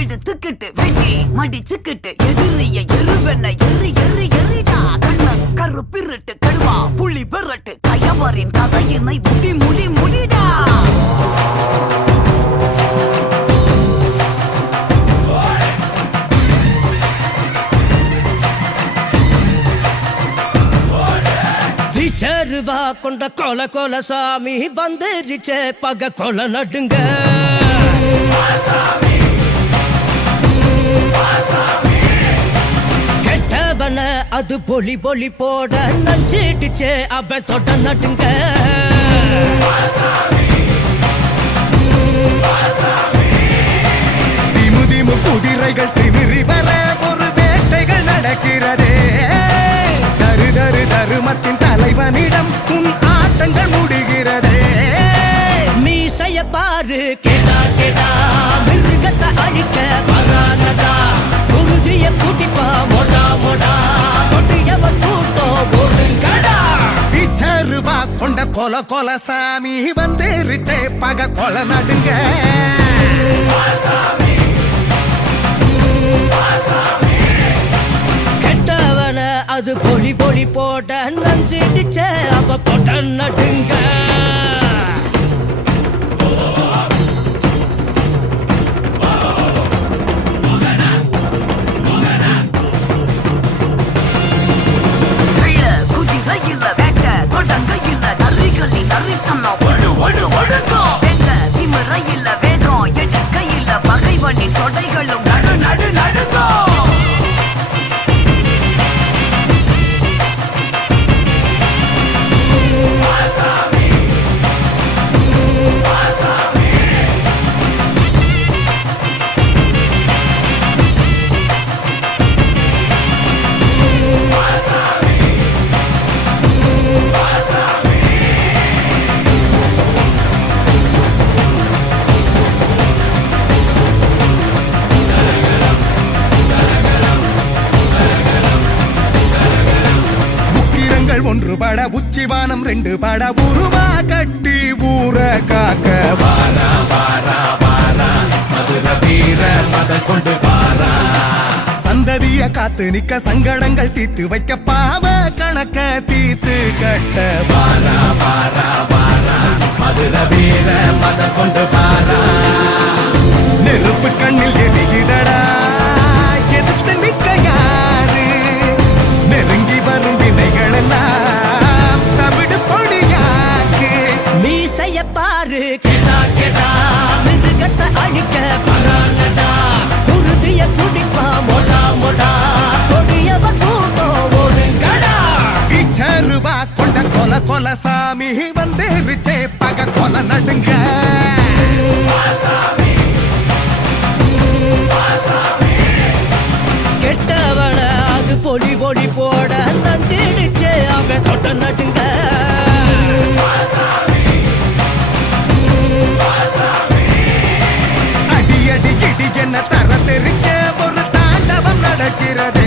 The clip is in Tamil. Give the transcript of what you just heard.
எடுத்துக்கிட்டு வெட்டி மடிச்சுக்கிட்டு எதிரிய எருவென்ன எரி எரி எரிடா. கண்ண கருப்பிருட்டு கடுவா புள்ளி பெறட்டு கயவரின் கதையினை முடி முடி முடிடா. விச்சருவா கொண்ட கொல கொல சாமி வந்துருச்சே பக கொல நடுங்க. கெட்டவன அது பொலி பொலி போட நஞ்சிடுச்சே அவன் தொட நடுங்க. திமு திமு குதிரைகள் திமிரி வர ஒரு வேட்டைகள் நடக்கிறதே. தரு தரு தருமத்தின் தலைவனிடம் உன் ஆட்டங்கள் முடிகிறதே. மீசைய பாரு கேடா கேடா மிருகத்தை அழிக்க கொல கொல சாமி வந்துருச்சே பக கொல நடுங்க. கெட்டவன அது பொலி பொலி போட்ட நஞ்சிடுச்சே அப்ப போட்ட நடுங்க. ஒன்று பட உச்சிவானம் ரெண்டு பட உருவா கட்டி ஊற காக்க. வாரா வாரா வாரா மதுர வீர மத கொண்டு வாரா. சந்ததிய காத்து நிக்க சங்கடங்கள் தீத்து வைக்க பாவ கணக்க தீத்து கட்ட. வாரா வாரா வாரா மதுர வீர மத கொண்டு வாரா. நெருப்பு கண்ணில் எரிய கொல கொல சாமி வந்துருச்சே பக கொல நடுங்க. கெட்டவன அது பொடி பொடி போட நஞ்சிடுச்சே அவன் தொட்ட நடுங்க. அடி அடி கிடி என்ன தர தெறிக்க ஒரு தாண்டவம் நடக்கிறதே.